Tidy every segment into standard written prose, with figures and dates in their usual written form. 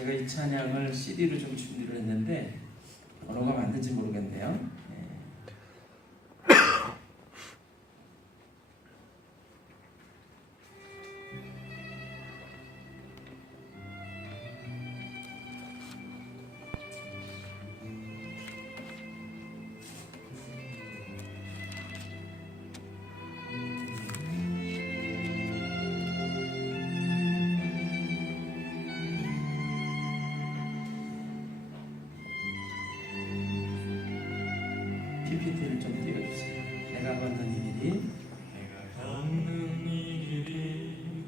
제가 이 찬양을 CD로 좀 준비를 했는데 번호가 맞는지 모르겠네요. PPT를 좀 띄워주세요. 내가 걷는 이 길이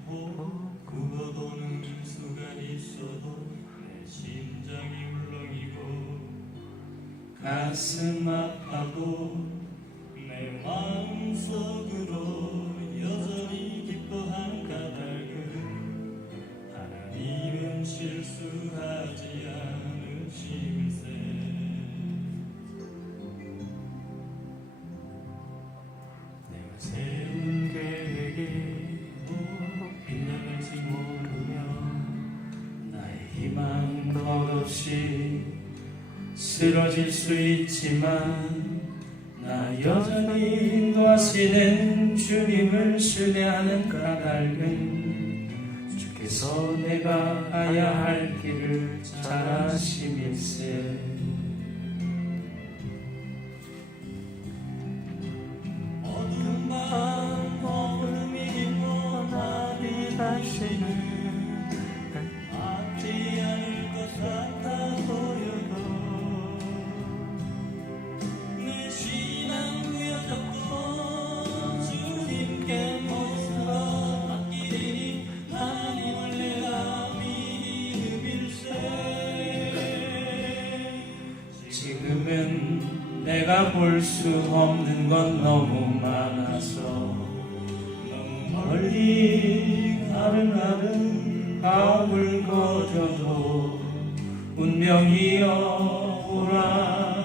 굽어도는 수가 있어도 내 심장이 울렁이고 가슴 아파도 내 마음속으로 여전히 기뻐하는 까닭은 하나님은 실수하지 않으심세. 세운 계획이 빛나는지 모르며 나의 희망 덧없이 쓰러질 수 있지만 나 여전히 인도하시는 주님을 신뢰하는 까닭은 주께서 내가 가야 할 길을 잘 아심일세. 어두운 밤 어둠이 깊고 나를 다시는 맞지 않을 것 같아 보여도 내 신앙 구여잡고 주님께 모습을 맡기니 하나님을 내가 믿음일세. 지금은 내가 볼 수 없는 건 너무 많아서 너무 멀리 가르나른 가물거려도 운명이여 오라.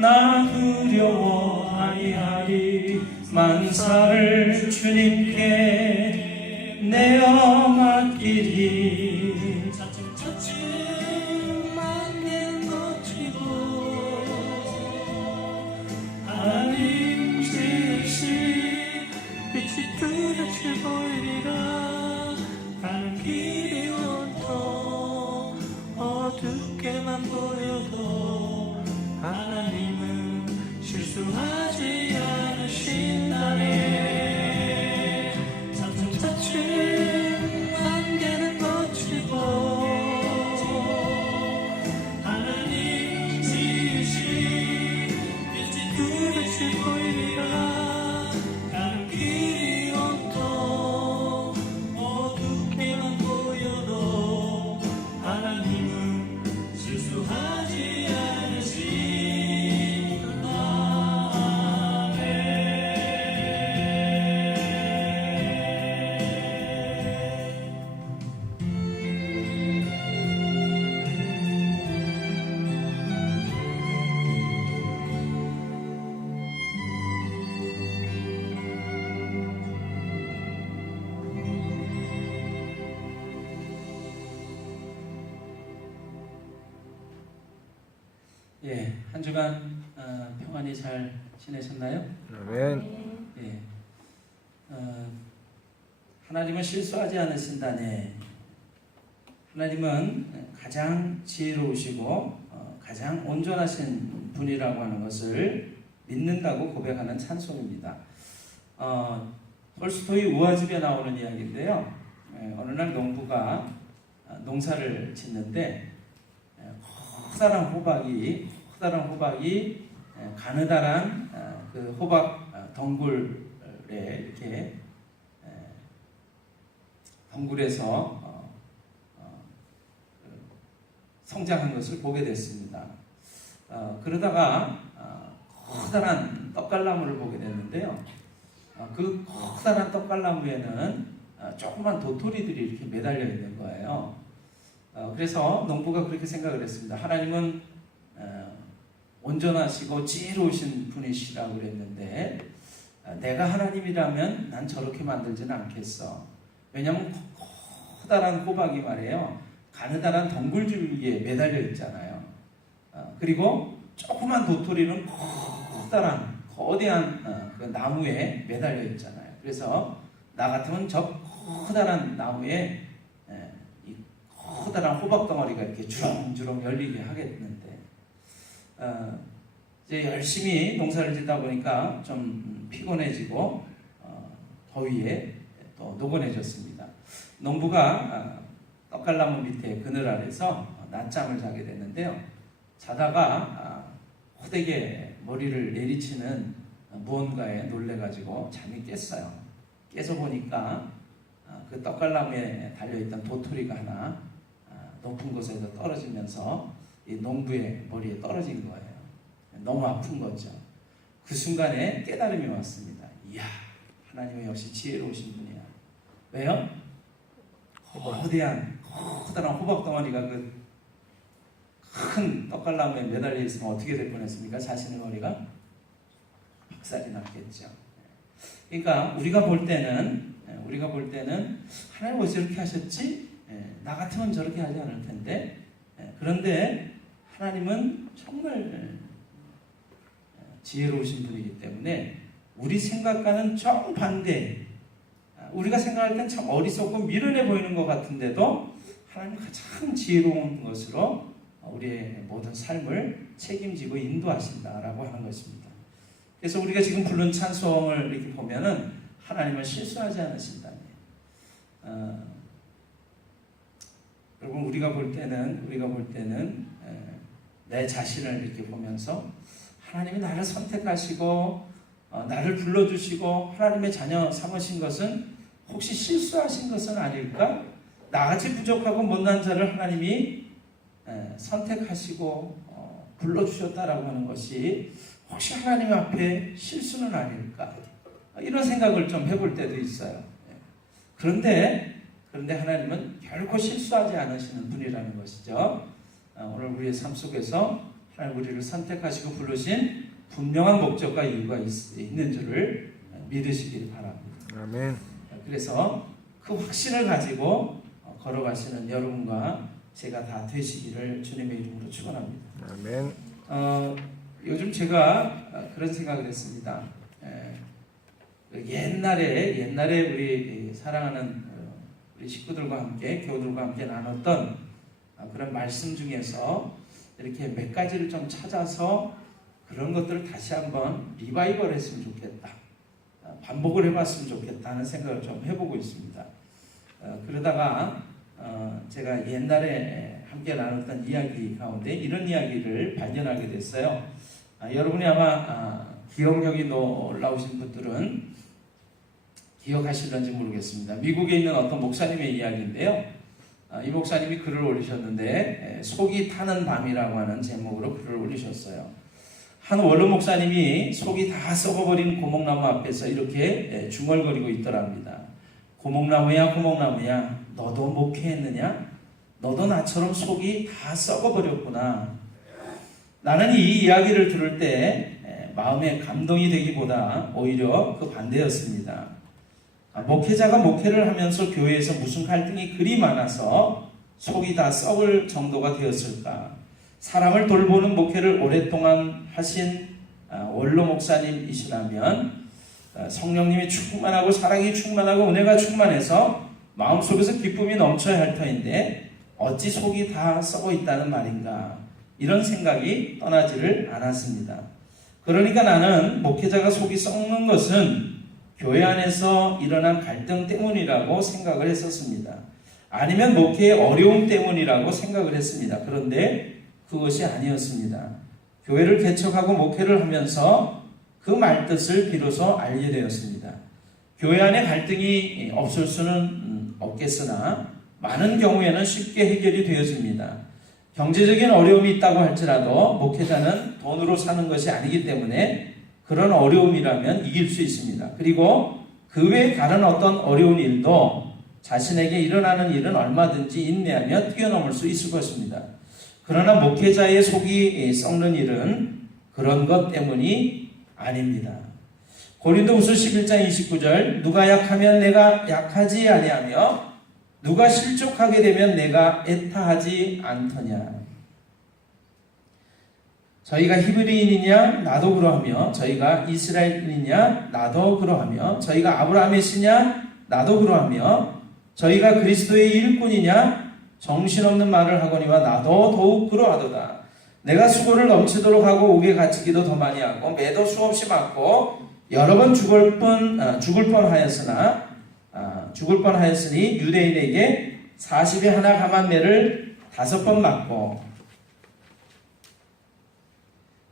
나 두려워 아니하리. 만사를 주님께 내어 맡기리. 차츰차츰 만년 거치고 하나님 지으신 빛이 뚜렷이 보이리라. 가는 길이 온통 어둡게만 보여도 하나님은 실수하지 않으신다네. 차츰차츰 안개는 거치고 하나님 지으신 빛이 뚜렷이 보이리라. 가는 길이 온통 어둡게만 보여도 하나님은 실수하지 예, 한 주간 평안히 잘 지내셨나요? 아멘. 예, 하나님은 실수하지 않으신다네. 하나님은 가장 지혜로우시고 가장 온전하신 분이라고 하는 것을 믿는다고 고백하는 찬송입니다. 톨스토이 우화집에 나오는 이야기인데요. 어느 날 농부가 농사를 짓는데 커다란 호박이 가느다란 그 호박 덩굴에 이렇게 덩굴에서 성장한 것을 보게 됐습니다. 그러다가 커다란 떡갈나무를 보게 됐는데요. 그 커다란 떡갈나무에는 조그만 도토리들이 이렇게 매달려 있는 거예요. 그래서 농부가 그렇게 생각을 했습니다. 하나님은 온전하시고 지혜로우신 분이시라고 그랬는데 내가 하나님이라면 난 저렇게 만들지는 않겠어. 왜냐하면 커다란 호박이 말이에요. 가느다란 덩굴줄기에 매달려 있잖아요. 그리고 조그만 도토리는 커다란 거대한 그 나무에 매달려 있잖아요. 그래서 나 같으면 저 커다란 나무에 이 커다란 호박 덩어리가 이렇게 주렁주렁 열리게 하겠는데, 이제 열심히 농사를 짓다 보니까 좀 피곤해지고 더위에 또 노곤해졌습니다. 농부가 떡갈나무 밑에 그늘 아래서 낮잠을 자게 됐는데요. 자다가 호되게 머리를 내리치는 무언가에 놀래가지고 잠이 깼어요. 깨서 보니까 그 떡갈나무에 달려있던 도토리가 하나 높은 곳에서 떨어지면서 이 농부의 머리에 떨어진 거예요. 너무 아픈 거죠. 그 순간에 깨달음이 왔습니다. 이야, 하나님은 역시 지혜로우신 분이야. 왜요? 거대한 커다란 호박 덩어리가 그 큰 떡갈나무에 매달려 있으면 어떻게 될 뻔했습니까? 자신의 머리가 박살이 났겠죠. 그러니까 우리가 볼 때는 하나님 왜 저렇게 하셨지? 나 같으면 저렇게 하지 않을 텐데. 그런데 하나님은 정말 지혜로우신 분이기 때문에 우리 생각과는 정반대, 우리가 생각할 땐 참 어리석고 미련해 보이는 것 같은데도 하나님 가장 지혜로운 것으로 우리의 모든 삶을 책임지고 인도하신다라고 하는 것입니다. 그래서 우리가 지금 부른 찬송을 이렇게 보면은 하나님은 실수하지 않으신다니. 여러분, 우리가 볼 때는 내 자신을 이렇게 보면서 하나님이 나를 선택하시고 나를 불러주시고 하나님의 자녀 삼으신 것은 혹시 실수하신 것은 아닐까? 나같이 부족하고 못난 자를 하나님이 선택하시고 불러주셨다라고 하는 것이 혹시 하나님 앞에 실수는 아닐까? 이런 생각을 좀 해볼 때도 있어요. 그런데 하나님은 결코 실수하지 않으시는 분이라는 것이죠. 오늘 우리의 삶 속에서 하나님 우리를 선택하시고 부르신 분명한 목적과 이유가 있는 줄을 믿으시길 바랍니다. 아멘. 그래서 그 확신을 가지고 걸어가시는 여러분과 제가 다 되시기를 주님의 이름으로 축원합니다. 아멘. 요즘 제가 그런 생각을 했습니다. 옛날에 우리 사랑하는 우리 식구들과 함께 교우들과 함께 나눴던 그런 말씀 중에서 이렇게 몇 가지를 좀 찾아서 그런 것들을 다시 한번 리바이벌 했으면 좋겠다, 반복을 해봤으면 좋겠다 하는 생각을 좀 해보고 있습니다. 그러다가 제가 옛날에 함께 나눴던 이야기 가운데 이런 이야기를 발견하게 됐어요. 여러분이 아마 기억력이 놀라우신 분들은 기억하실런지 모르겠습니다. 미국에 있는 어떤 목사님의 이야기인데요. 이 목사님이 글을 올리셨는데 속이 타는 밤이라고 하는 제목으로 글을 올리셨어요. 한 원로 목사님이 속이 다 썩어버린 고목나무 앞에서 이렇게 중얼거리고 있더랍니다. 고목나무야, 고목나무야, 너도 목회했느냐? 너도 나처럼 속이 다 썩어버렸구나. 나는 이 이야기를 들을 때 마음에 감동이 되기보다 오히려 그 반대였습니다. 목회자가 목회를 하면서 교회에서 무슨 갈등이 그리 많아서 속이 다 썩을 정도가 되었을까? 사람을 돌보는 목회를 오랫동안 하신 원로 목사님이시라면 성령님이 충만하고 사랑이 충만하고 은혜가 충만해서 마음속에서 기쁨이 넘쳐야 할 터인데 어찌 속이 다 썩어 있다는 말인가? 이런 생각이 떠나지를 않았습니다. 그러니까 나는 목회자가 속이 썩는 것은 교회 안에서 일어난 갈등 때문이라고 생각을 했었습니다. 아니면 목회의 어려움 때문이라고 생각을 했습니다. 그런데 그것이 아니었습니다. 교회를 개척하고 목회를 하면서 그 말뜻을 비로소 알게 되었습니다. 교회 안에 갈등이 없을 수는 없겠으나 많은 경우에는 쉽게 해결이 되어집니다. 경제적인 어려움이 있다고 할지라도 목회자는 돈으로 사는 것이 아니기 때문에 그런 어려움이라면 이길 수 있습니다. 그리고 그 외에 다른 어떤 어려운 일도 자신에게 일어나는 일은 얼마든지 인내하며 뛰어넘을 수 있을 것입니다. 그러나 목회자의 속이 썩는 일은 그런 것 때문이 아닙니다. 고린도후서 11장 29절 누가 약하면 내가 약하지 아니하며 누가 실족하게 되면 내가 애타하지 않더냐. 저희가 히브리인이냐 나도 그러하며, 저희가 이스라엘인이냐 나도 그러하며, 저희가 아브라함의 씨냐 나도 그러하며, 저희가 그리스도의 일꾼이냐 정신없는 말을 하거니와 나도 더욱 그러하도다. 내가 수고를 넘치도록 하고 옥에 갇히기도 더 많이 하고 매도 수없이 맞고 여러 번 죽을 뻔하였으니 유대인에게 40에 하나 감한 매를 5번 맞고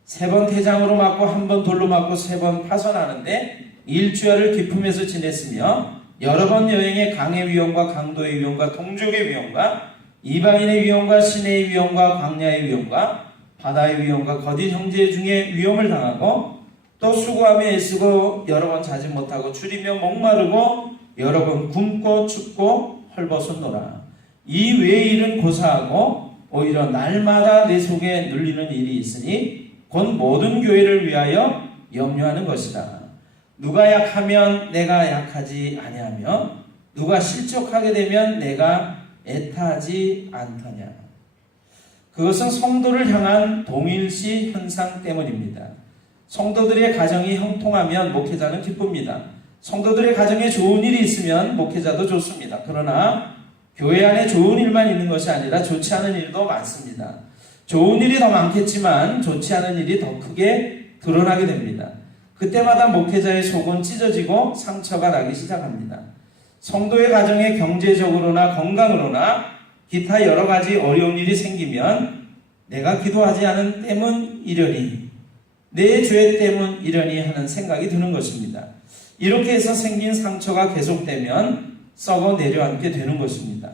3번 태장으로 맞고 1번 돌로 맞고 3번 파선하는데 일주야를 기품에서 지냈으며 여러 번 여행에 강의 위험과 강도의 위험과 동족의 위험과 이방인의 위험과 시내의 위험과 광야의 위험과 바다의 위험과 거짓 형제 중에 위험을 당하고 또 수고하며 애쓰고 여러 번 자지 못하고 줄이며 목마르고 여러 번 굶고 춥고 헐벗었노라. 이 외의 일은 고사하고 오히려 날마다 내 속에 눌리는 일이 있으니 곧 모든 교회를 위하여 염려하는 것이다. 누가 약하면 내가 약하지 아니하며 누가 실족하게 되면 내가 애타하지 않더냐. 그것은 성도를 향한 동일시 현상 때문입니다. 성도들의 가정이 형통하면 목회자는 기쁩니다. 성도들의 가정에 좋은 일이 있으면 목회자도 좋습니다. 그러나 교회 안에 좋은 일만 있는 것이 아니라 좋지 않은 일도 많습니다. 좋은 일이 더 많겠지만 좋지 않은 일이 더 크게 드러나게 됩니다. 그때마다 목회자의 속은 찢어지고 상처가 나기 시작합니다. 성도의 가정에 경제적으로나 건강으로나 기타 여러 가지 어려운 일이 생기면 내가 기도하지 않은 때문이려니, 내 죄 때문이려니 하는 생각이 드는 것입니다. 이렇게 해서 생긴 상처가 계속되면 썩어 내려앉게 되는 것입니다.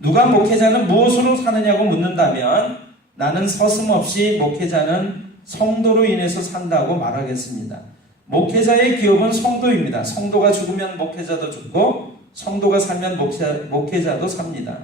누가 목회자는 무엇으로 사느냐고 묻는다면 나는 서슴없이 목회자는 성도로 인해서 산다고 말하겠습니다. 목회자의 기업은 성도입니다. 성도가 죽으면 목회자도 죽고 성도가 살면 목회자도 삽니다.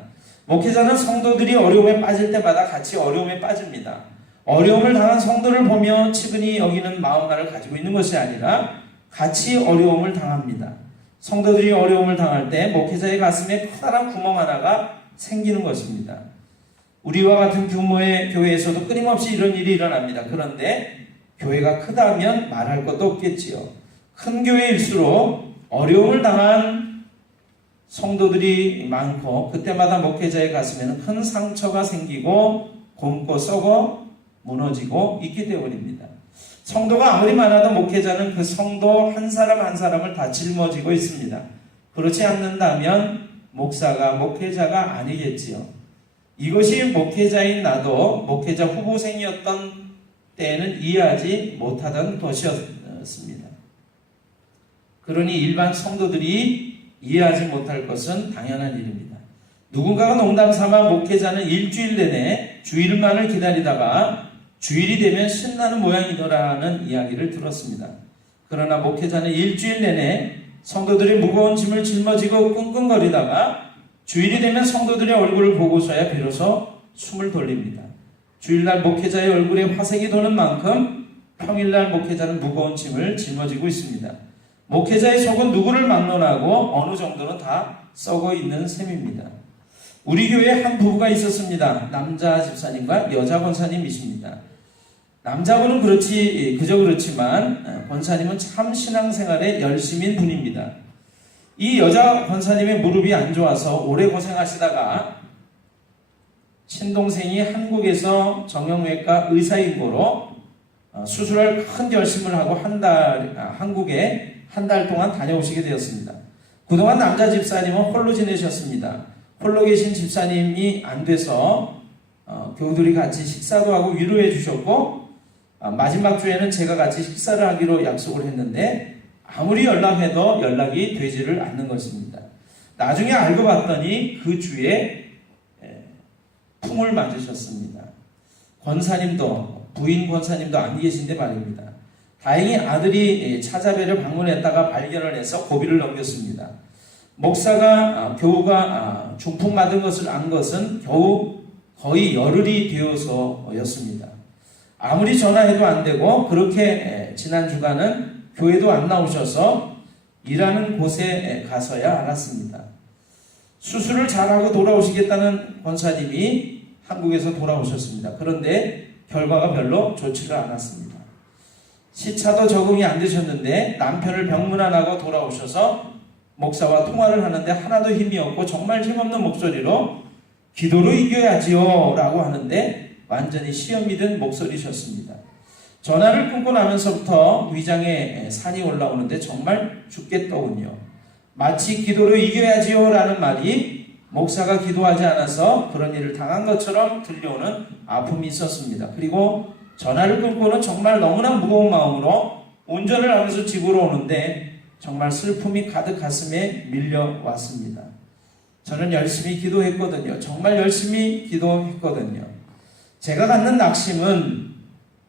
목회자는 성도들이 어려움에 빠질 때마다 같이 어려움에 빠집니다. 어려움을 당한 성도를 보며 측은히 여기는 마음만을 가지고 있는 것이 아니라 같이 어려움을 당합니다. 성도들이 어려움을 당할 때 목회자의 가슴에 커다란 구멍 하나가 생기는 것입니다. 우리와 같은 규모의 교회에서도 끊임없이 이런 일이 일어납니다. 그런데 교회가 크다면 말할 것도 없겠지요. 큰 교회일수록 어려움을 당한 성도들이 많고 그때마다 목회자의 가슴에는 큰 상처가 생기고 곪고 썩어 무너지고 있기 때문입니다. 성도가 아무리 많아도 목회자는 그 성도 한 사람 한 사람을 다 짊어지고 있습니다. 그렇지 않는다면 목회자가 아니겠지요. 이것이 목회자인 나도 목회자 후보생이었던 때에는 이해하지 못하던 것이었습니다. 그러니 일반 성도들이 이해하지 못할 것은 당연한 일입니다. 누군가가 농담삼아 목회자는 일주일 내내 주일만을 기다리다가 주일이 되면 신나는 모양이더라는 이야기를 들었습니다. 그러나 목회자는 일주일 내내 성도들이 무거운 짐을 짊어지고 끙끙거리다가 주일이 되면 성도들의 얼굴을 보고서야 비로소 숨을 돌립니다. 주일날 목회자의 얼굴에 화색이 도는 만큼 평일날 목회자는 무거운 짐을 짊어지고 있습니다. 목회자의 속은 누구를 막론하고 어느 정도는 다 썩어 있는 셈입니다. 우리 교회에 한 부부가 있었습니다. 남자 집사님과 여자 권사님이십니다. 남자분은 그저 그렇지만 권사님은 참 신앙생활에 열심인 분입니다. 이 여자 권사님의 무릎이 안 좋아서 오래 고생하시다가 친동생이 한국에서 정형외과 의사인 거로 수술할 큰 결심을 하고 한국에 한 달 동안 다녀오시게 되었습니다. 그동안 남자 집사님은 홀로 지내셨습니다. 홀로 계신 집사님이 안 돼서 교우들이 같이 식사도 하고 위로해 주셨고 마지막 주에는 제가 같이 식사를 하기로 약속을 했는데 아무리 연락해도 연락이 되지를 않는 것입니다. 나중에 알고 봤더니 그 주에 풍을 맞으셨습니다. 권사님도 부인 권사님도 안 계신데 말입니다. 다행히 아들이 찾아뵈러 방문했다가 발견을 해서 고비를 넘겼습니다. 목사가 교우가 중풍 맞은 것을 안 것은 겨우 거의 열흘이 되어서였습니다. 아무리 전화해도 안 되고 그렇게 지난 주간은 교회도 안 나오셔서 일하는 곳에 가서야 알았습니다. 수술을 잘하고 돌아오시겠다는 권사님이 한국에서 돌아오셨습니다. 그런데 결과가 별로 좋지가 않았습니다. 시차도 적응이 안 되셨는데 남편을 병문안하고 돌아오셔서 목사와 통화를 하는데 하나도 힘이 없고 정말 힘없는 목소리로 기도로 이겨야지요 라고 하는데 완전히 시험이 된 목소리셨습니다. 전화를 끊고 나면서부터 위장에 산이 올라오는데 정말 죽겠더군요. 마치 기도로 이겨야지요 라는 말이 목사가 기도하지 않아서 그런 일을 당한 것처럼 들려오는 아픔이 있었습니다. 그리고 전화를 끊고는 정말 너무나 무거운 마음으로 운전을 하면서 집으로 오는데 정말 슬픔이 가득 가슴에 밀려왔습니다. 저는 열심히 기도했거든요. 정말 열심히 기도했거든요. 제가 갖는 낙심은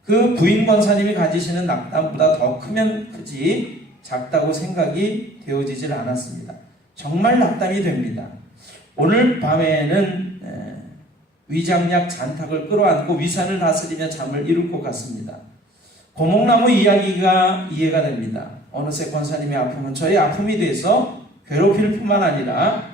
그 부인 권사님이 가지시는 낙담보다 더 크면 크지 작다고 생각이 되어지질 않았습니다. 정말 낙담이 됩니다. 오늘 밤에는 위장약 잔탁을 끌어안고 위산을 다스리며 잠을 이룰 것 같습니다. 고목나무 이야기가 이해가 됩니다. 어느새 권사님의 아픔은 저의 아픔이 돼서 괴롭힐 뿐만 아니라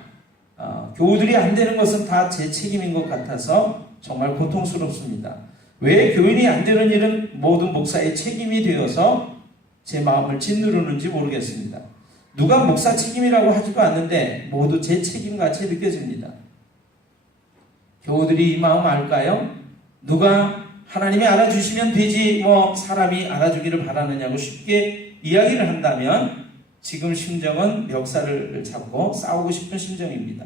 교우들이 안 되는 것은 다 제 책임인 것 같아서 정말 고통스럽습니다. 왜 교인이 안 되는 일은 모든 목사의 책임이 되어서 제 마음을 짓누르는지 모르겠습니다. 누가 목사 책임이라고 하지도 않는데 모두 제 책임같이 느껴집니다. 교우들이 이 마음 알까요? 누가 하나님이 알아주시면 되지 사람이 알아주기를 바라느냐고 쉽게 이야기를 한다면 지금 심정은 멱살을 잡고 싸우고 싶은 심정입니다.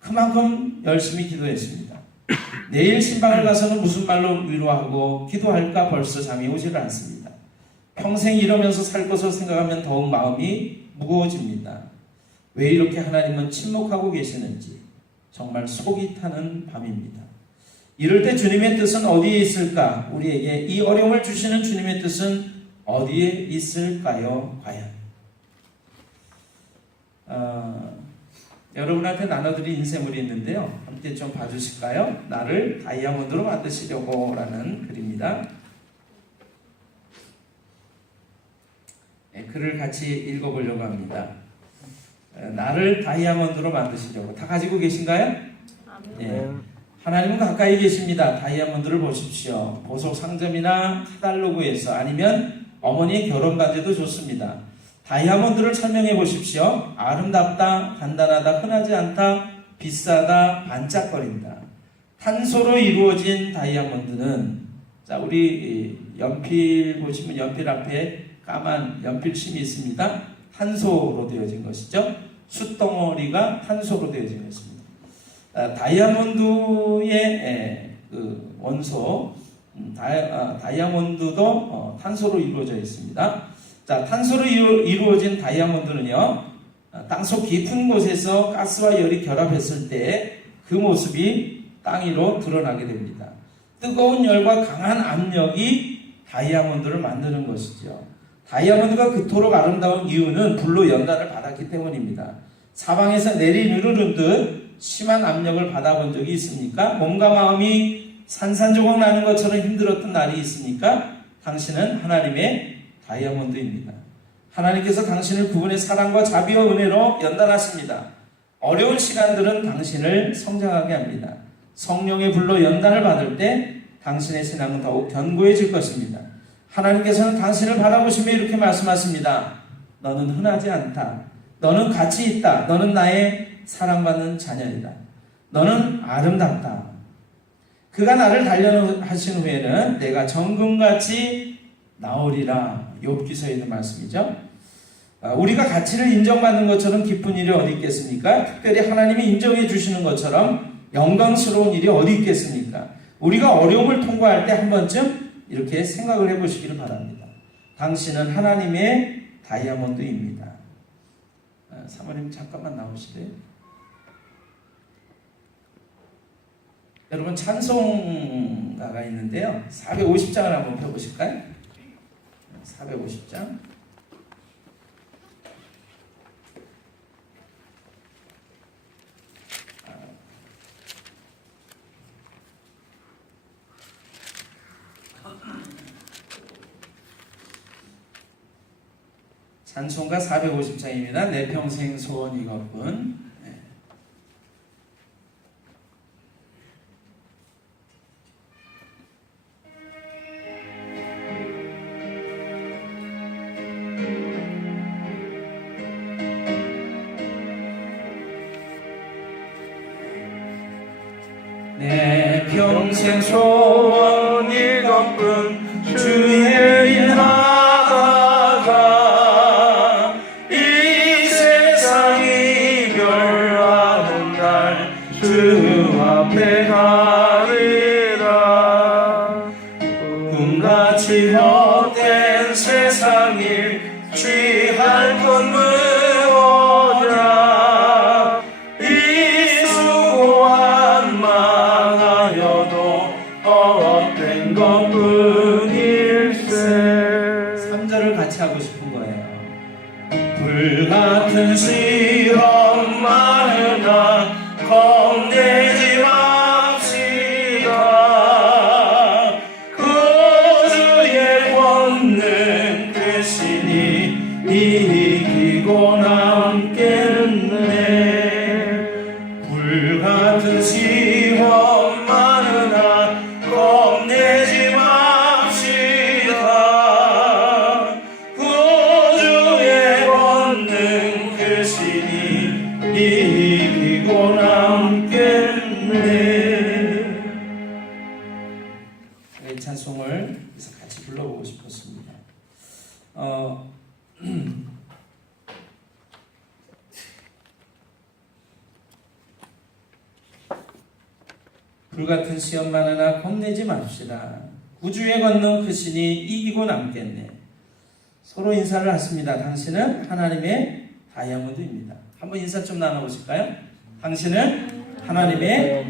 그만큼 열심히 기도했습니다. 내일 신방을 가서는 무슨 말로 위로하고 기도할까 벌써 잠이 오질 않습니다. 평생 이러면서 살 것을 생각하면 더욱 마음이 무거워집니다. 왜 이렇게 하나님은 침묵하고 계시는지 정말 속이 타는 밤입니다. 이럴 때 주님의 뜻은 어디에 있을까? 우리에게 이 어려움을 주시는 주님의 뜻은 어디에 있을까요? 과연? 여러분한테 나눠드릴 인쇄물이 있는데요. 함께 좀 봐주실까요? 나를 다이아몬드로 만드시려고 라는 글입니다. 글을 같이 읽어보려고 합니다. 나를 다이아몬드로 만드시려고. 다 가지고 계신가요? 네. 하나님은 가까이 계십니다. 다이아몬드를 보십시오. 보석 상점이나 카탈로그에서 아니면 어머니의 결혼 반지도 좋습니다. 다이아몬드를 설명해 보십시오. 아름답다, 간단하다, 흔하지 않다, 비싸다, 반짝거린다. 탄소로 이루어진 다이아몬드는 자 우리 연필 보시면 연필 앞에 까만 연필심이 있습니다. 탄소로 되어진 것이죠. 숯덩어리가 탄소로 되어진 것입니다. 다이아몬드의 그 원소 다이아몬드도 탄소로 이루어져 있습니다. 자, 탄소로 이루어진 다이아몬드는요, 땅속 깊은 곳에서 가스와 열이 결합했을 때 그 모습이 땅 위로 드러나게 됩니다. 뜨거운 열과 강한 압력이 다이아몬드를 만드는 것이죠. 다이아몬드가 그토록 아름다운 이유는 불로 연단을 받았기 때문입니다. 사방에서 내리누르는 듯 심한 압력을 받아본 적이 있습니까? 몸과 마음이 산산조각 나는 것처럼 힘들었던 날이 있습니까? 당신은 하나님의 다이아몬드입니다. 하나님께서 당신을 그분의 사랑과 자비와 은혜로 연단하십니다. 어려운 시간들은 당신을 성장하게 합니다. 성령의 불로 연단을 받을 때 당신의 신앙은 더욱 견고해질 것입니다. 하나님께서는 당신을 바라보시며 이렇게 말씀하십니다. 너는 흔하지 않다. 너는 가치 있다. 너는 나의 사랑받는 자녀이다. 너는 아름답다. 그가 나를 단련하신 후에는 내가 정금같이 나오리라. 욥기서에 있는 말씀이죠. 우리가 가치를 인정받는 것처럼 기쁜 일이 어디 있겠습니까? 특별히 하나님이 인정해 주시는 것처럼 영광스러운 일이 어디 있겠습니까? 우리가 어려움을 통과할 때 한 번쯤 이렇게 생각을 해보시기를 바랍니다. 당신은 하나님의 다이아몬드입니다. 사모님 잠깐만 나오실래요? 여러분 찬송가가 있는데요. 450장을 한번 펴보실까요? 450장. 찬송가 450장입니다. 내 평생 소원 이것뿐. 평생 소원 이것뿐 주의 일 하다가 이 세상 이별하는 날 주 앞에 가리라. 꿈같이 헛된 세상 일 취할 것 무엇이라. 이 수고한 망하여도 헛된 것뿐일세. 3절을 같이 하고 싶은 거예요. 불같은 시험 많으나 겁내지 맙시다. 구주의 권능 되시니 이기고 남겠네. 불같은 시험 많으나 겁내지 맙시다. 구주의 권능 되시니 이기고 남겠네. 이 찬송을 같이 불러보고 싶었습니다. 불같은 시험 많으나 겁내지 맙시다. 구주의 권능 크시니 이기고 남겠네. 서로 인사를 하십니다. 당신은 하나님의 다이아몬드입니다. 한번 인사 좀 나눠보실까요? 당신은 하나님의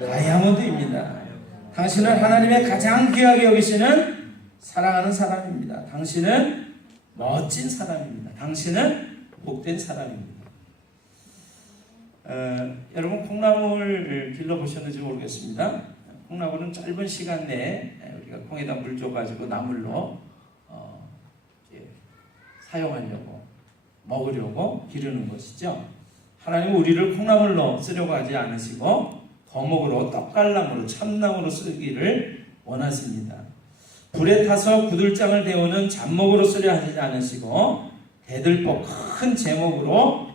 다이아몬드입니다. 당신은 하나님의 가장 귀하게 여기시는 사랑하는 사람입니다. 당신은 멋진 사람입니다. 당신은 복된 사람입니다. 여러분 콩나물 길러보셨는지 모르겠습니다. 콩나물은 짧은 시간 내에 우리가 콩에다 물 줘가지고 나물로 사용하려고 먹으려고 기르는 것이죠. 하나님은 우리를 콩나물로 쓰려고 하지 않으시고 거목으로 떡갈나무로 참나무로 쓰기를 원하십니다. 불에 타서 구들장을 데우는 잡목으로 쓰려 하지 않으시고 대들보 큰 제목으로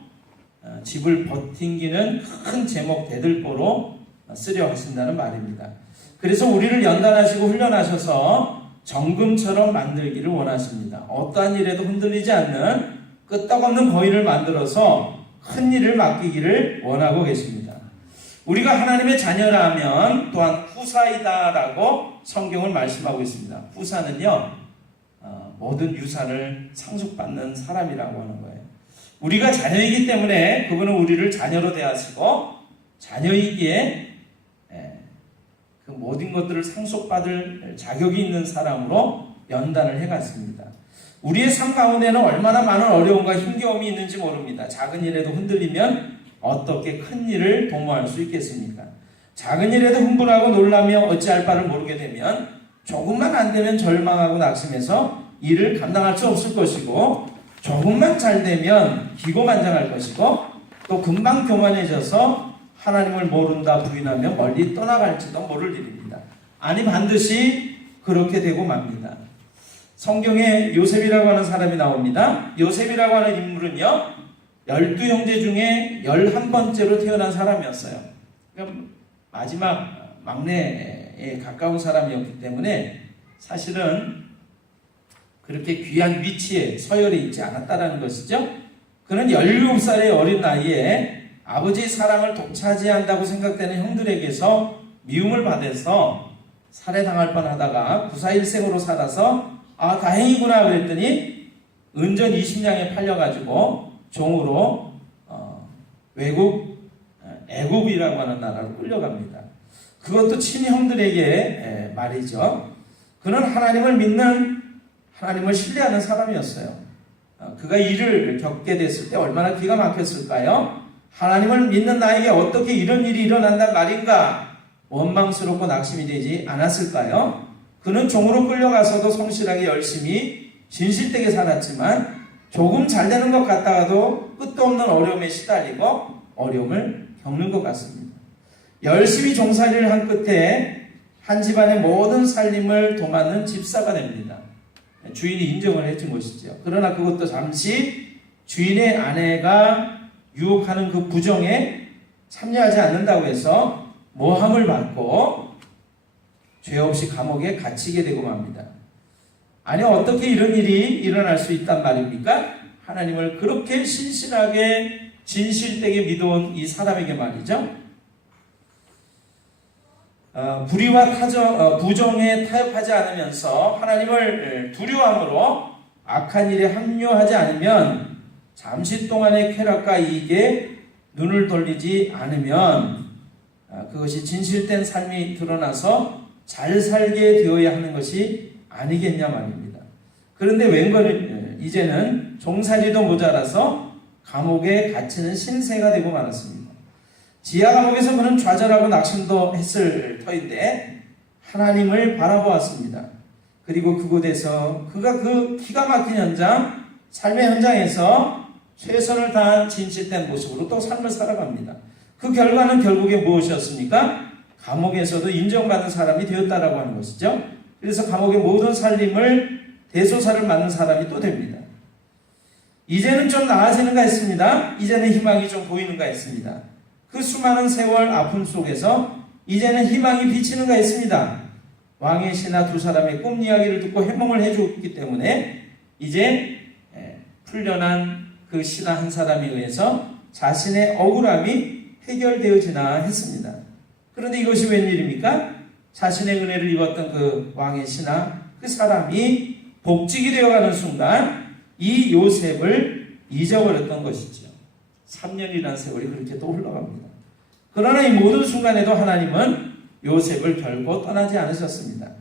집을 버팅기는 큰 제목 대들보로 쓰려 하신다는 말입니다. 그래서 우리를 연단하시고 훈련하셔서 정금처럼 만들기를 원하십니다. 어떠한 일에도 흔들리지 않는 끄떡없는 거인을 만들어서 큰 일을 맡기기를 원하고 계십니다. 우리가 하나님의 자녀라면 또한 후사이다라고 성경을 말씀하고 있습니다. 후사는요 모든 유산을 상속받는 사람이라고 하는 거예요. 우리가 자녀이기 때문에 그분은 우리를 자녀로 대하시고 자녀이기에 그 모든 것들을 상속받을 자격이 있는 사람으로 연단을 해갔습니다. 우리의 삶 가운데는 얼마나 많은 어려움과 힘겨움이 있는지 모릅니다. 작은 일에도 흔들리면 어떻게 큰 일을 도모할 수 있겠습니까? 작은 일에도 흥분하고 놀라며 어찌할 바를 모르게 되면 조금만 안 되면 절망하고 낙심해서 일을 감당할 수 없을 것이고 조금만 잘 되면 기고만장할 것이고 또 금방 교만해져서 하나님을 모른다 부인하며 멀리 떠나갈지도 모를 일입니다. 아니 반드시 그렇게 되고 맙니다. 성경에 요셉이라고 하는 사람이 나옵니다. 요셉이라고 하는 인물은요 12형제 중에 11번째로 태어난 사람이었어요. 그러니까 마지막 막내에 가까운 사람이었기 때문에 사실은 그렇게 귀한 위치에 서열에 있지 않았다는 것이죠. 그는 17살의 어린 나이에 아버지의 사랑을 독차지한다고 생각되는 형들에게서 미움을 받아서 살해당할 뻔하다가 구사일생으로 살아서 다행이구나 그랬더니 은전 20냥에 팔려가지고 종으로 외국 애굽이라고 하는 나라로 끌려갑니다. 그것도 친형들에게 말이죠. 그는 하나님을 믿는 하나님을 신뢰하는 사람이었어요. 그가 일을 겪게 됐을 때 얼마나 기가 막혔을까요? 하나님을 믿는 나에게 어떻게 이런 일이 일어난단 말인가? 원망스럽고 낙심이 되지 않았을까요? 그는 종으로 끌려가서도 성실하게 열심히 진실되게 살았지만 조금 잘 되는 것 같다가도 끝도 없는 어려움에 시달리고 어려움을 겪는 것 같습니다. 열심히 종살이를 한 끝에 한 집안의 모든 살림을 도맡는 집사가 됩니다. 주인이 인정을 해준 것이죠. 그러나 그것도 잠시 주인의 아내가 유혹하는 그 부정에 참여하지 않는다고 해서 모함을 받고 죄 없이 감옥에 갇히게 되고 맙니다. 아니 어떻게 이런 일이 일어날 수 있단 말입니까? 하나님을 그렇게 신실하게 진실되게 믿어온 이 사람에게 말이죠. 불의와 부정에 타협하지 않으면서 하나님을 두려워함으로 악한 일에 합류하지 않으면 잠시 동안의 쾌락과 이익에 눈을 돌리지 않으면 그것이 진실된 삶이 드러나서 잘 살게 되어야 하는 것이 아니겠냐 말입니다. 그런데 웬걸 이제는 종살이도 모자라서 감옥에 갇히는 신세가 되고 말았습니다. 지하 감옥에서 그는 좌절하고 낙심도 했을 터인데 하나님을 바라보았습니다. 그리고 그곳에서 그가 그 기가 막힌 현장, 삶의 현장에서 최선을 다한 진실된 모습으로 또 삶을 살아갑니다. 그 결과는 결국에 무엇이었습니까? 감옥에서도 인정받는 사람이 되었다라고 하는 것이죠. 그래서 감옥의 모든 살림을 대소사를 맡는 사람이 또 됩니다. 이제는 좀 나아지는가 했습니다. 이제는 희망이 좀 보이는가 했습니다. 그 수많은 세월 아픔 속에서 이제는 희망이 비치는가 했습니다. 왕의 신하 두 사람의 꿈 이야기를 듣고 해몽을 해주었기 때문에 이제 풀려난 그 신하 한 사람에 의해서 자신의 억울함이 해결되어지나 했습니다. 그런데 이것이 웬일입니까? 자신의 은혜를 입었던 그 왕의 신하 그 사람이 복직이 되어가는 순간 이 요셉을 잊어버렸던 것이죠. 3년이라는 세월이 그렇게 또 흘러갑니다. 그러나 이 모든 순간에도 하나님은 요셉을 결코 떠나지 않으셨습니다.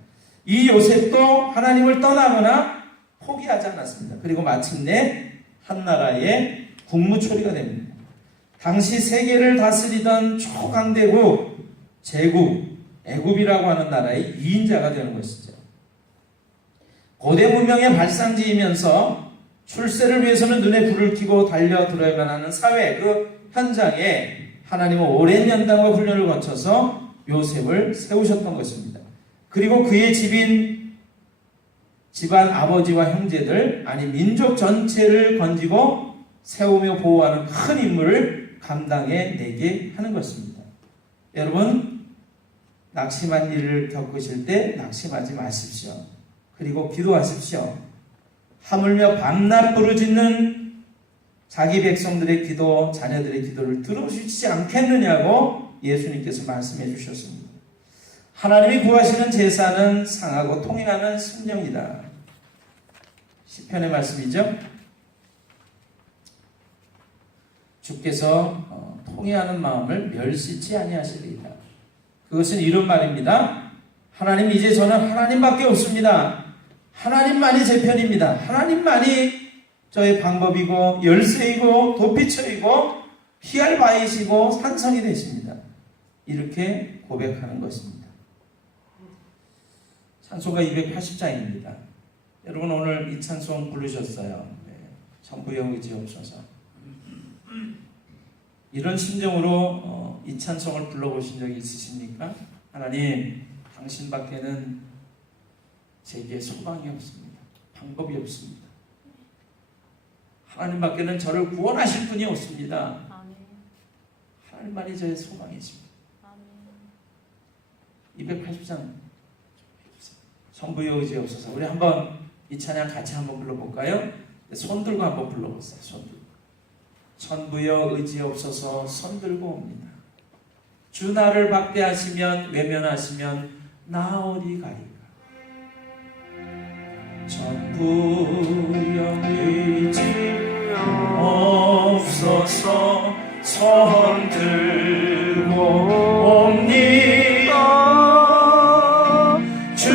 이 요셉도 하나님을 떠나거나 포기하지 않았습니다. 그리고 마침내 한 나라의 국무초리가 됩니다. 당시 세계를 다스리던 초강대국 제국 애굽이라고 하는 나라의 2인자가 되는 것이죠. 고대 문명의 발상지이면서 출세를 위해서는 눈에 불을 켜고 달려들어야만 하는 사회 그 현장에 하나님은 오랜 연단과 훈련을 거쳐서 요셉을 세우셨던 것입니다. 그리고 그의 집안 아버지와 형제들 아니 민족 전체를 건지고 세우며 보호하는 큰 임무를 감당해 내게 하는 것입니다. 여러분 낙심한 일을 겪으실 때 낙심하지 마십시오. 그리고 기도하십시오. 하물며 밤낮 부르짖는 자기 백성들의 기도, 자녀들의 기도를 들어주시지 않겠느냐고 예수님께서 말씀해 주셨습니다. 하나님이 구하시는 제사는 상하고 통행하는 심령이다. 시편의 말씀이죠. 주께서 통회하는 마음을 멸시치 아니하시리이다. 그것은 이런 말입니다. 하나님 이제 저는 하나님밖에 없습니다. 하나님만이 제 편입니다. 하나님만이 저의 방법이고 열쇠이고 도피처이고 피할 바이시고 산성이 되십니다. 이렇게 고백하는 것입니다. 찬송가 280장입니다. 여러분 오늘 이 찬송 부르셨어요. 전부여 의지옵소서. 이런 심정으로 이 찬송을 불러보신 적이 있으십니까? 하나님 당신밖에는 제게 소망이 없습니다. 방법이 없습니다. 하나님밖에는 저를 구원하실 분이 없습니다. 하나님만이 저의 소망이십니다. 280장 전부여 의지옵소서. 우리 한번 이 찬양 같이 한번 불러볼까요? 손 들고 한번 불러보세요. 손 들고. 전부여 의지옵소서. 손 들고 옵니다. 주 나를 박대하시면 외면하시면 나 어디 가리까. 전부여 의지옵소서. 손 들고 옵니다. 주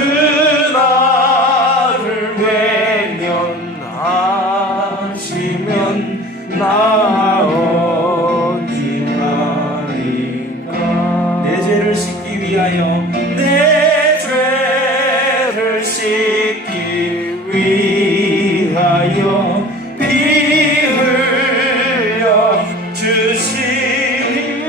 나를 외면하시면 나 어디 가리까. 내 죄를 씻기 위하여 내 죄를 씻기 위하여 피 흘려 주시니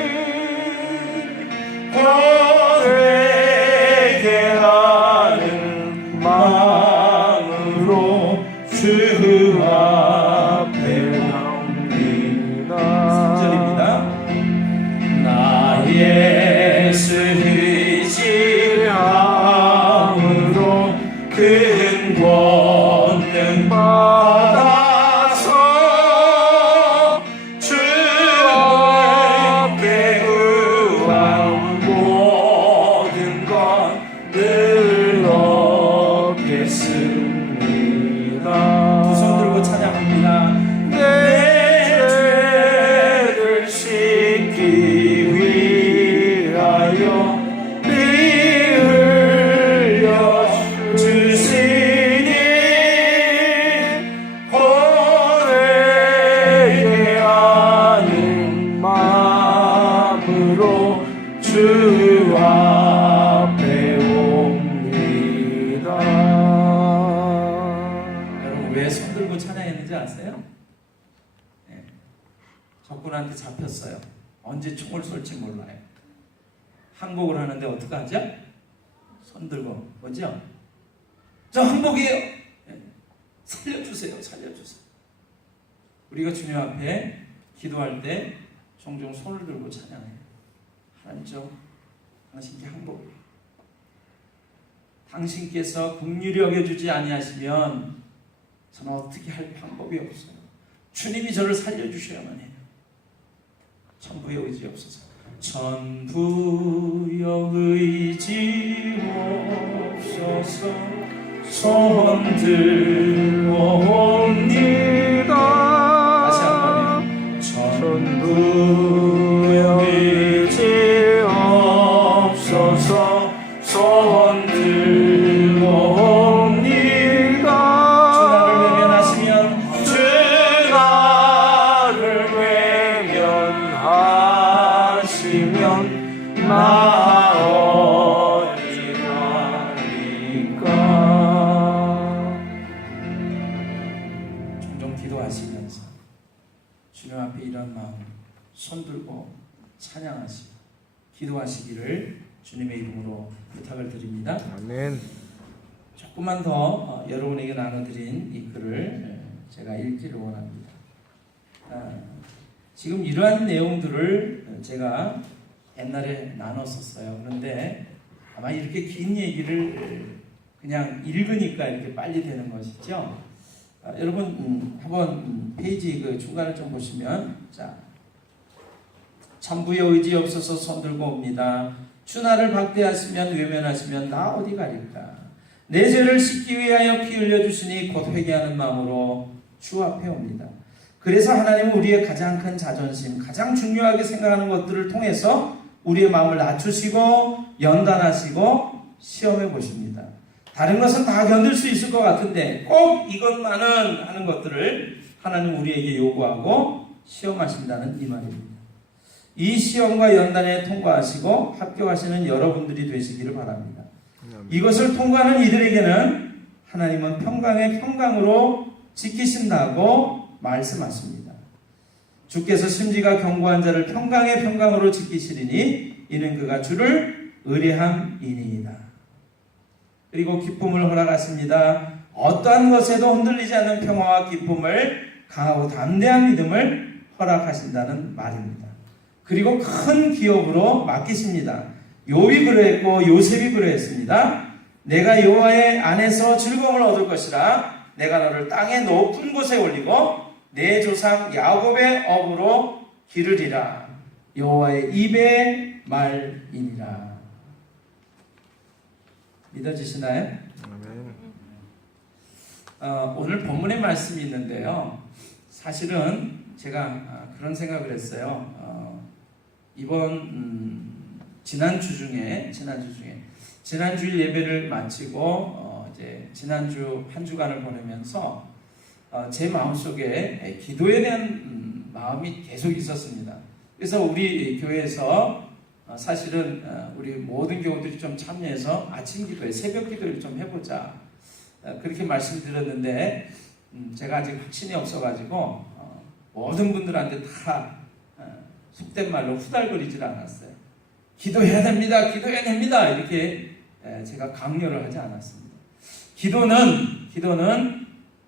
고백게 하는 마음으로 주 앞에 나옵니다. 3절입니다. 나 예수 의지하오 받아서 주 앞에 구한 모든 것 늘 얻겠습니다. 두 손 들고 찬양합니다. 내 죄를 씻기 위하여 피 흘려 주시니 회개하는 마음으로 주 앞에 옵니다. 여러분 왜 손 들고 찬양했는지 아세요? 네. 적군한테 잡혔어요. 언제 총을 쏠지 몰라요. 항복을 하는데 어떡하죠? 손 들고 뭐죠? 저 항복이에요. 네. 살려주세요. 살려주세요. 우리가 주님 앞에 기도할 때 종종 손을 들고 찬양해요. 하나님 저 당신께 항복해요. 당신께서 긍휼히 여겨주지 아니하시면 저는 어떻게 할 방법이 없어요. 주님이 저를 살려주셔야만 해요. 천부의 의지 없어서. 천부의 의지 없어서 손 들어옵니다. 다시 한번요. 천부의 의지 없어서 손 들어옵니다. 주 나를 외면하시면 나 어디 가리까. 종종 기도하시면서 주님 앞에 이런 마음 손 들고 찬양하시고 기도하시기를 주님의 이름으로 부탁을 드립니다. 아멘. 조금만 더 여러분에게 나눠드린 이 글을 제가 읽기를 원합니다. 지금 이러한 내용들을 제가 옛날에 나눴었어요. 그런데 아마 이렇게 긴 얘기를 그냥 읽으니까 이렇게 빨리 되는 것이죠. 여러분 한번 페이지 그 중간을 좀 보시면, 자, 천부의 의지 없어서 손 들고 옵니다. 주 나를 박대하시면 외면하시면 나 어디 가릴까. 내 죄를 씻기 위하여 피 흘려주시니 곧 회개하는 마음으로 주 앞에 옵니다. 그래서 하나님은 우리의 가장 큰 자존심, 가장 중요하게 생각하는 것들을 통해서 우리의 마음을 낮추시고 연단하시고 시험해 보십니다. 다른 것은 다 견딜 수 있을 것 같은데 꼭 이것만은 하는 것들을 하나님 우리에게 요구하고 시험하신다는 이 말입니다. 이 시험과 연단에 통과하시고 합격하시는 여러분들이 되시기를 바랍니다. 이것을 통과하는 이들에게는 하나님은 평강의 평강으로 지키신다고 말씀하십니다. 주께서 심지가 견고한 자를 평강의 평강으로 지키시리니 이는 그가 주를 의뢰함이니이다. 그리고 기쁨을 허락하십니다. 어떠한 것에도 흔들리지 않는 평화와 기쁨을, 강하고 담대한 믿음을 허락하신다는 말입니다. 그리고 큰 기업으로 맡기십니다. 욥이 그러했고 요셉이 그러했습니다. 내가 여호와의 안에서 즐거움을 얻을 것이라. 내가 너를 땅의 높은 곳에 올리고 내 조상 야곱의 업으로 기르리라. 여호와의 입의 말이니라. 믿어지시나요? 오늘 본문의 말씀이 있는데요. 사실은 제가 그런 생각을 했어요. 이번 지난주일 예배를 마치고 이제 지난주 한 주간을 보내면서 제 마음속에 기도에 대한 마음이 계속 있었습니다. 그래서 우리 교회에서 사실은 우리 모든 교우들이 좀 참여해서 아침 기도에 새벽 기도를 좀 해보자 그렇게 말씀드렸는데 제가 아직 확신이 없어가지고 모든 분들한테 다 속된 말로 후달거리질 않았어요. 기도해야 됩니다. 기도해야 됩니다. 이렇게 제가 강요를 하지 않았습니다. 기도는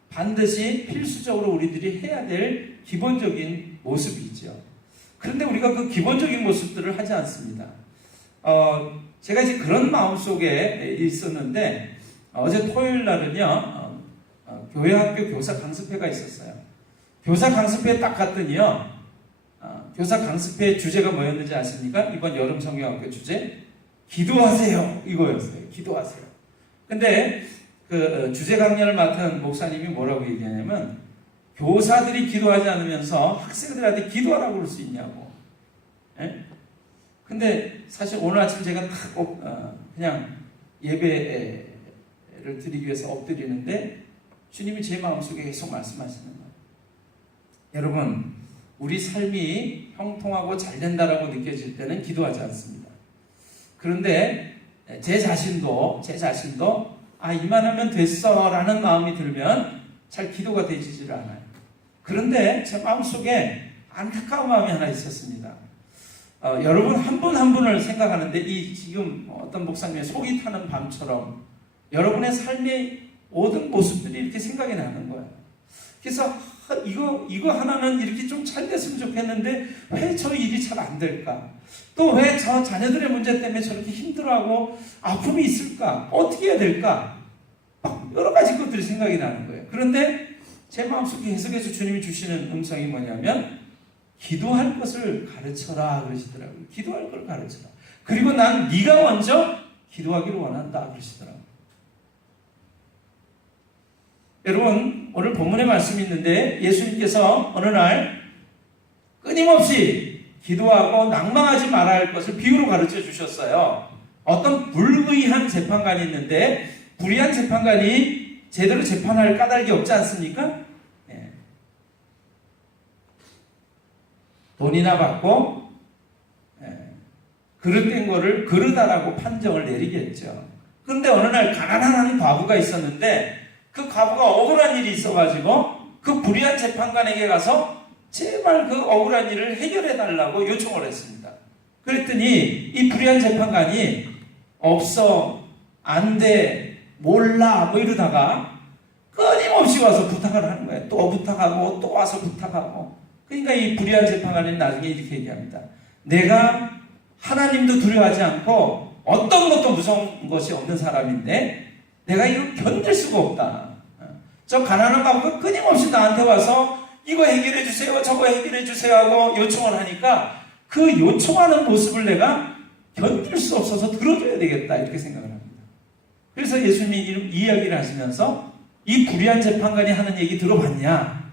반드시 필수적으로 우리들이 해야 될 기본적인 모습이죠. 그런데 우리가 그 기본적인 모습들을 하지 않습니다. 제가 이제 그런 마음 속에 있었는데 어제 토요일 날은요 교회 학교 교사 강습회가 있었어요. 교사 강습회에 딱 갔더니요, 교사 강습회 주제가 뭐였는지 아십니까? 이번 여름 성경학교 주제? 기도하세요. 이거였어요. 기도하세요. 근데 그 주제 강연을 맡은 목사님이 뭐라고 얘기하냐면, 교사들이 기도하지 않으면서 학생들한테 기도하라고 그럴 수 있냐고. 예? 근데 사실 오늘 아침 제가 그냥 예배를 드리기 위해서 엎드리는데 주님이 제 마음속에 계속 말씀하시는 거예요. 여러분, 우리 삶이 형통하고 잘 된다라고 느껴질 때는 기도하지 않습니다. 그런데 제 자신도 이만하면 됐어 라는 마음이 들면 잘 기도가 되지를 않아요. 그런데 제 마음속에 안타까운 마음이 하나 있었습니다. 여러분 한 분 한 분을 생각하는데 이 지금 어떤 목사님의 속이 타는 밤처럼 여러분의 삶의 모든 모습들이 이렇게 생각이 나는 거예요. 그래서 이거 하나는 이렇게 좀 잘 됐으면 좋겠는데 왜 저 일이 잘 안 될까? 또 왜 저 자녀들의 문제 때문에 저렇게 힘들어하고 아픔이 있을까? 어떻게 해야 될까? 막 여러 가지 것들이 생각이 나는 거예요. 그런데 제 마음속에 계속해서 주님이 주시는 음성이 뭐냐면 기도할 것을 가르쳐라 그러시더라고요. 기도할 걸 가르쳐라. 그리고 난 네가 먼저 기도하기를 원한다 그러시더라고요. 여러분, 오늘 본문의 말씀이 있는데 예수님께서 어느 날 끊임없이 기도하고 낭망하지 말아야 할 것을 비유로 가르쳐 주셨어요. 어떤 불의한 재판관이 있는데 불의한 재판관이 제대로 재판할 까닭이 없지 않습니까? 네. 돈이나 받고 그릇된 거를 그릇하라고 판정을 내리겠죠. 그런데 어느 날 가난한 한 과부가 있었는데 그 과부가 억울한 일이 있어가지고 그 불의한 재판관에게 가서 제발 그 억울한 일을 해결해 달라고 요청을 했습니다. 그랬더니 이 불의한 재판관이 없어, 안 돼, 몰라 뭐 이러다가 끊임없이 와서 부탁을 하는 거예요. 또 부탁하고 또 와서 부탁하고. 그러니까 이 불의한 재판관은 나중에 이렇게 얘기합니다. 내가 하나님도 두려워하지 않고 어떤 것도 무서운 것이 없는 사람인데 내가 이걸 견딜 수가 없다. 저 가난한 과부가 끊임없이 나한테 와서 이거 해결해 주세요, 저거 해결해 주세요 하고 요청을 하니까 그 요청하는 모습을 내가 견딜 수 없어서 들어줘야 되겠다 이렇게 생각을 합니다. 그래서 예수님이 이 이야기를 하시면서 이 불의한 재판관이 하는 얘기 들어봤냐?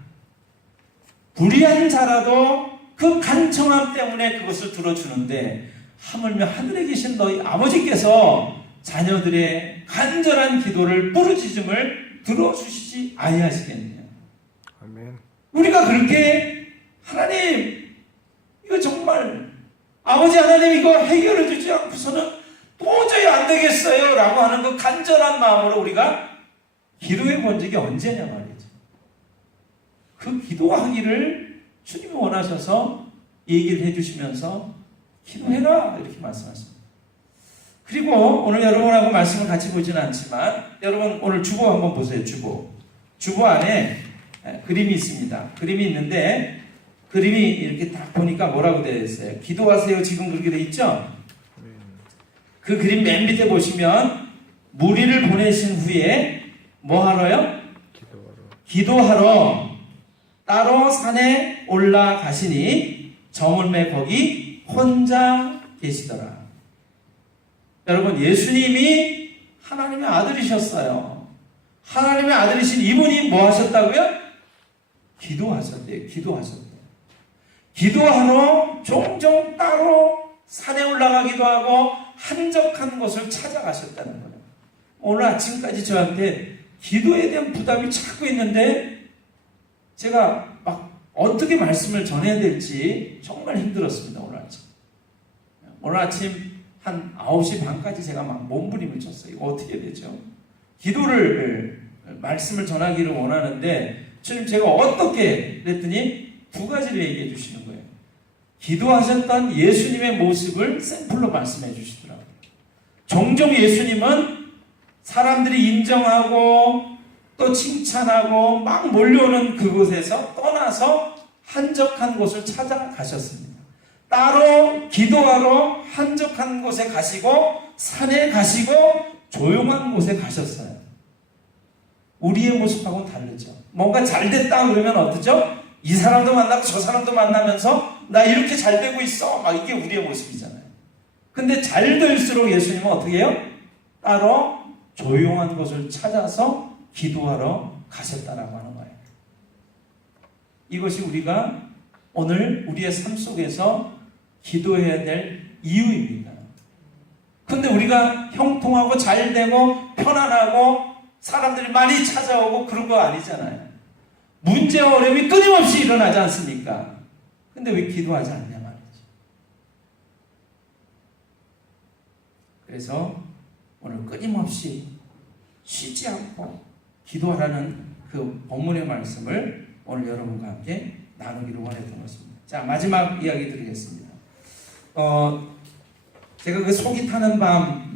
불의한 자라도 그 간청함 때문에 그것을 들어주는데 하물며 하늘에 계신 너희 아버지께서 자녀들의 간절한 기도를 부르짖음을 들어주시지 아니하시겠느냐. 아멘. 우리가 그렇게 하나님 이거 정말 아버지 하나님 이거 해결해 주지 않고서는 도저히 안 되겠어요 라고 하는 그 간절한 마음으로 우리가 기도해 본 적이 언제냐 말이죠. 그 기도하기를 주님이 원하셔서 얘기를 해주시면서 기도해라 이렇게 말씀하십니다. 그리고 오늘 여러분하고 말씀을 같이 보지는 않지만 여러분 오늘 주보 한번 보세요. 주보 안에 그림이 있습니다. 그림이 있는데 그림이 이렇게 딱 보니까 뭐라고 되어 있어요? 기도하세요 지금 그렇게 되어 있죠? 그 그림 맨 밑에 보시면 무리를 보내신 후에 뭐 하러요? 기도하러 따로 산에 올라가시니 저물매 거기 혼자 계시더라. 여러분 예수님이 하나님의 아들이셨어요. 하나님의 아들이신 이분이 뭐 하셨다고요? 기도하셨대요. 기도하러 종종 따로 산에 올라가기도 하고 한적한 곳을 찾아가셨다는 거예요. 오늘 아침까지 저한테 기도에 대한 부담이 자꾸 있는데 제가 막 어떻게 말씀을 전해야 될지 정말 힘들었습니다. 오늘 아침 한 9시 반까지 제가 막 몸부림을 쳤어요. 이거 어떻게 되죠? 기도를 말씀을 전하기를 원하는데 주님 제가 어떻게 그랬더니 두 가지를 얘기해 주시는 거예요. 기도하셨던 예수님의 모습을 샘플로 말씀해 주시더라고요. 종종 예수님은 사람들이 인정하고 또 칭찬하고 막 몰려오는 그곳에서 떠나서 한적한 곳을 찾아가셨습니다. 따로 기도하러 한적한 곳에 가시고 산에 가시고 조용한 곳에 가셨어요. 우리의 모습하고는 다르죠. 뭔가 잘 됐다 그러면 어떠죠? 이 사람도 만나고 저 사람도 만나면서 나 이렇게 잘 되고 있어. 막 이게 우리의 모습이잖아요. 근데 잘 될수록 예수님은 어떻게 해요? 따로 조용한 곳을 찾아서 기도하러 가셨다라고 하는 거예요. 이것이 우리가 오늘 우리의 삶 속에서 기도해야 될 이유입니다. 근데 우리가 형통하고 잘 되고 편안하고 사람들이 많이 찾아오고 그런 거 아니잖아요. 문제와 어려움이 끊임없이 일어나지 않습니까? 근데 왜 기도하지 않냐 말이죠. 그래서 오늘 끊임없이 쉬지 않고 기도하라는 그 본문의 말씀을 오늘 여러분과 함께 나누기를 원했던 것입니다. 자, 마지막 이야기 드리겠습니다. 제가 그 속이 타는 밤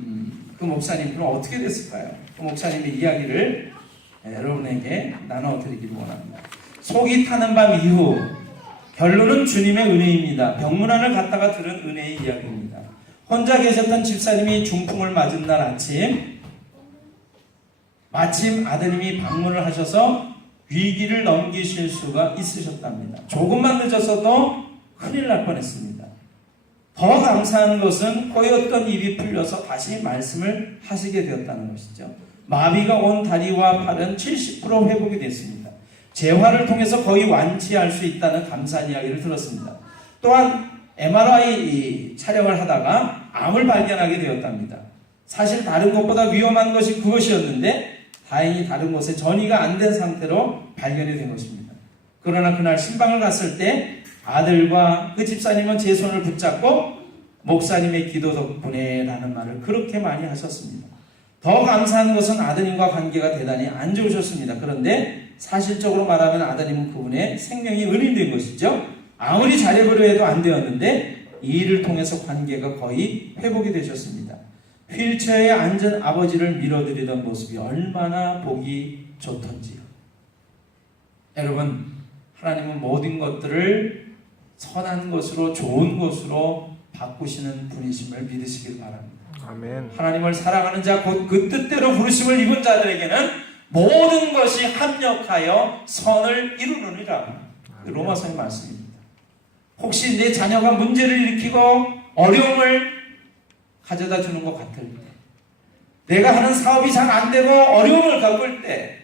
그 목사님 그럼 어떻게 됐을까요? 그 목사님의 이야기를 여러분에게 나눠드리기를 원합니다. 속이 타는 밤 이후 결론은 주님의 은혜입니다. 병문안을 갔다가 들은 은혜의 이야기입니다. 혼자 계셨던 집사님이 중풍을 맞은 날 아침 마침 아드님이 방문을 하셔서 위기를 넘기실 수가 있으셨답니다. 조금만 늦었어도 큰일 날 뻔했습니다. 더 감사한 것은 꼬였던 입이 풀려서 다시 말씀을 하시게 되었다는 것이죠. 마비가 온 다리와 팔은 70% 회복이 됐습니다. 재활을 통해서 거의 완치할 수 있다는 감사한 이야기를 들었습니다. 또한 MRI 촬영을 하다가 암을 발견하게 되었답니다. 사실 다른 것보다 위험한 것이 그것이었는데 다행히 다른 곳에 전이가 안 된 상태로 발견이 된 것입니다. 그러나 그날 신방을 갔을 때 아들과 그 집사님은 제 손을 붙잡고 목사님의 기도 덕분에 라는 말을 그렇게 많이 하셨습니다. 더 감사한 것은 아드님과 관계가 대단히 안 좋으셨습니다. 그런데 사실적으로 말하면 아드님은 그분의 생명이 은인된 것이죠. 아무리 잘해보려 해도 안 되었는데 이 일을 통해서 관계가 거의 회복이 되셨습니다. 휠체어에 앉은 아버지를 밀어드리던 모습이 얼마나 보기 좋던지요. 여러분, 하나님은 모든 것들을 선한 것으로 좋은 것으로 바꾸시는 분이심을 믿으시길 바랍니다. 아멘. 하나님을 사랑하는 자 곧 그 뜻대로 부르심을 입은 자들에게는 모든 것이 합력하여 선을 이루느니라. 로마서의 말씀입니다. 혹시 내 자녀가 문제를 일으키고 어려움을 가져다 주는 것 같을 때, 내가 하는 사업이 잘 안 되고 어려움을 겪을 때,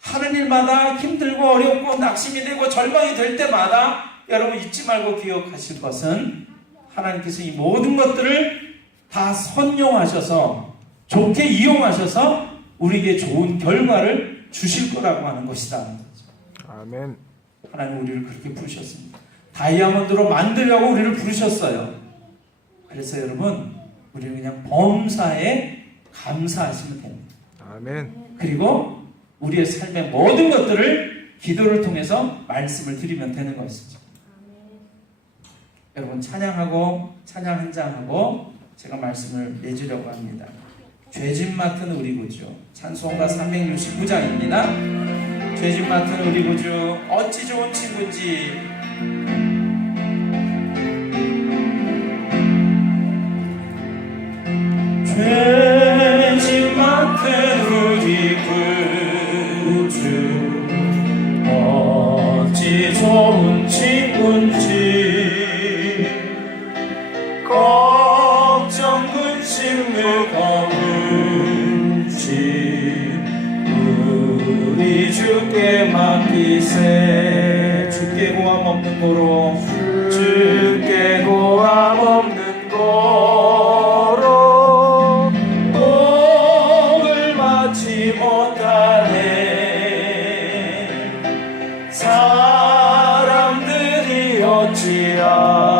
하는 일마다 힘들고 어렵고 낙심이 되고 절망이 될 때마다 여러분 잊지 말고 기억하실 것은 하나님께서 이 모든 것들을 다 선용하셔서 좋게 이용하셔서 우리에게 좋은 결과를 주실 거라고 하는 것이다. 아멘. 하나님 우리를 그렇게 부르셨습니다. 다이아몬드로 만들려고 우리를 부르셨어요. 그래서 여러분 우리는 그냥 범사에 감사하시면 됩니다. 아멘. 그리고 우리의 삶의 모든 것들을 기도를 통해서 말씀을 드리면 되는 것이죠. 여러분 찬양 한 장하고 제가 말씀을 내주려고 합니다. 죄짐 맡은 우리 구주 찬송가 369장입니다. 죄짐 맡은 우리 구주 어찌 좋은 친구인지 죄짐 맡은 우리 구주 어찌 좋은 친구인지 걱정 근심 무거운지 우리 주께 맡기세. 주께 고함 없는 고로 주께 고함 없는 고로 목을 맞지 못하네. 사람들이 어찌하여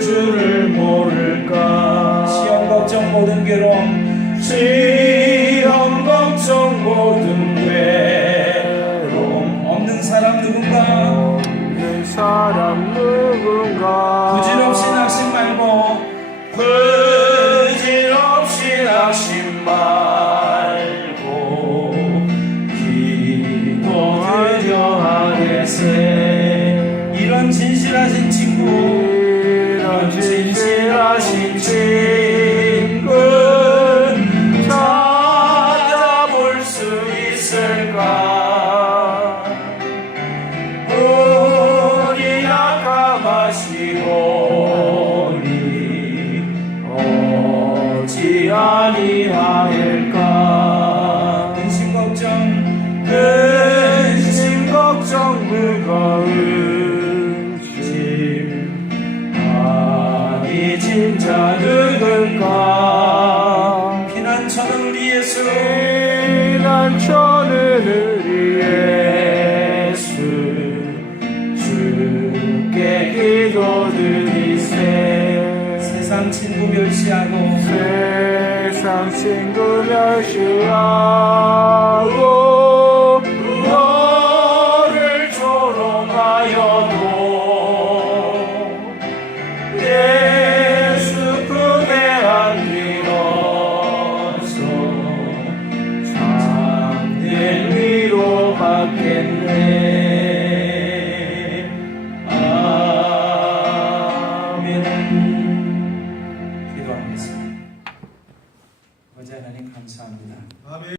줄을 모를까. 시험 걱정 모든 괴로움 시험 걱정 모든 괴로움 없는 사람 누군가 없는 사람 누군가 부질없이 낙심 말고 부질없이 낙심 말고 기도하려 하겠세. 이런 진실하신 친구 진실하신 친구 하일까 우리 약함하시오니 어찌 아니하일까 근심 걱정 무거운 아니 진짜 누굴까 피난처는 우리 예수 피난처는 우리 예수 주께 기도드리세 세상 친구 멸시하고 세상 친구 멸시하고